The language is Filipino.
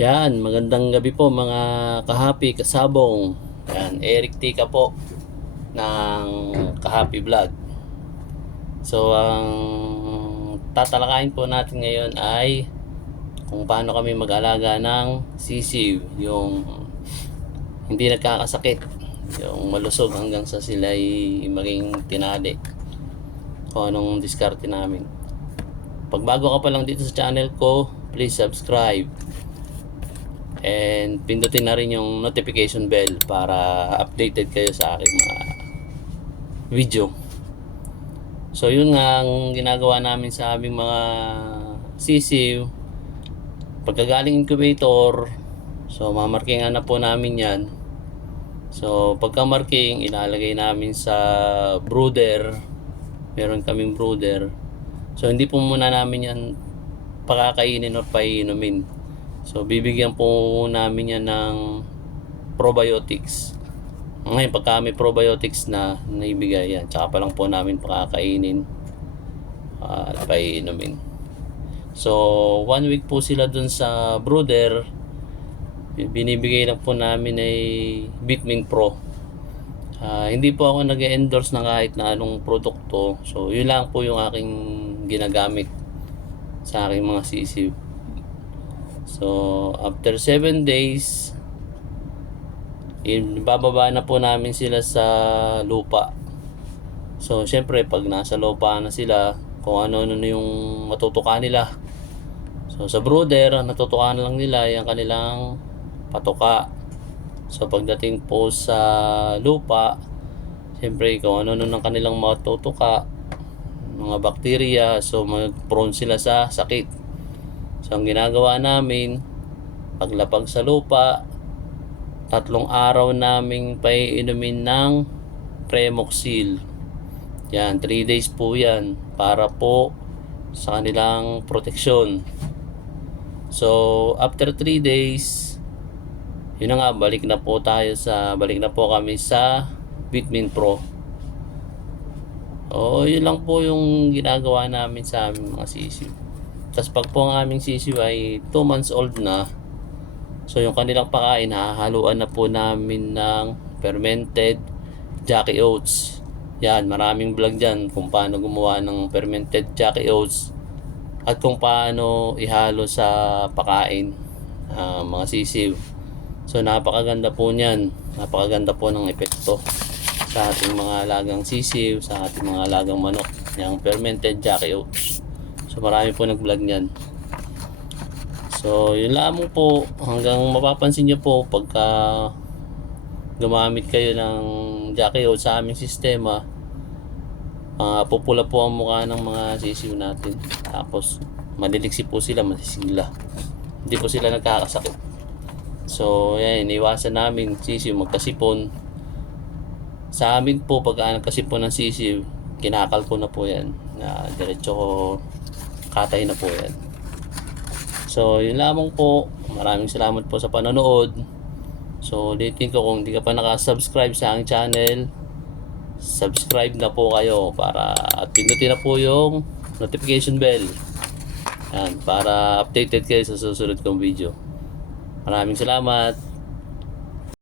Yan, magandang gabi po mga kahapi, kasabong. Yan, Eric Tika po ng Kahapi Vlog. So, ang tatalakayin po natin ngayon ay kung paano kami mag-alaga ng sisiw, yung hindi nagkakasakit, yung malusog hanggang sa sila ay maging tinali. Kung anong diskarte namin. Pag bago ka pa lang dito sa channel ko, please subscribe. And pindutin na rin yung notification bell para updated kayo sa aking mga video. So yun nga ang ginagawa namin sa aming mga sisiw. Pagkagaling incubator, so mamarkingan na po namin yan. So pagka-marking, ilalagay namin sa brooder. Meron kaming brooder. So hindi po muna namin yan pakakainin o painumin. So bibigyan po namin yan ng probiotics. Ngayon pagka may probiotics na naibigay yan, tsaka pa lang po namin pakakainin at paiinumin. So 1 week po sila dun sa brooder. Binibigay lang po namin ay Bitmin Pro. Hindi po ako nag-endorse ng kahit na anong produkto. So yun lang po yung aking ginagamit sa aking mga sisiw. So after 7 days, ibababa na po namin sila sa lupa. So syempre pag nasa lupa na sila, kung ano-ano na yung matutukan nila. So sa brooder, natutukan lang nila yung kanilang patuka. So pagdating po sa lupa, syempre kung ano-ano ng kanilang matutuka, mga bakterya, so mag-prone sila sa sakit. So ang ginagawa namin, paglapag sa lupa, 3 araw naming paiinumin ng Premoxil. Yan, 3 days po yan para po sa kanilang proteksyon. So after 3 days, yun na nga, balik na po kami sa Bitmin Pro. Yun lang po yung ginagawa namin sa aming mga sisiw. Tapos pag po ang aming sisiw ay 2 months old na, so yung kanilang pakain, hahaluan na po namin ng fermented Jackie Oats. Yan, maraming vlog dyan kung paano gumawa ng fermented Jackie Oats at kung paano ihalo sa pakain mga sisiw. So napakaganda po niyan, napakaganda po ng epekto sa ating mga alagang sisiw, sa ating mga alagang manok, yung fermented Jackie Oats. So marami po nag-vlog niyan. So yun lamang po, hanggang mapapansin nyo po pagka gumamit kayo ng Jackie Oats sa aming sistema, pupula po ang mukha ng mga sisiw natin. Tapos maliliksi po sila, masisigla. Hindi po sila nagkakasakit. So yan, iniwasan namin sisiw magkasipon. Sa amin po pagka nagkasipon ng sisiw, kinakal ko na po yan, diretso ko katay na po yan. So yun lamang po, maraming salamat po sa panonood. So ulitin ko, kung hindi ka pa nakasubscribe sa aking channel, subscribe na po kayo at pindutin na po yung notification bell. Yan, para updated kayo sa susunod kong video. Maraming salamat.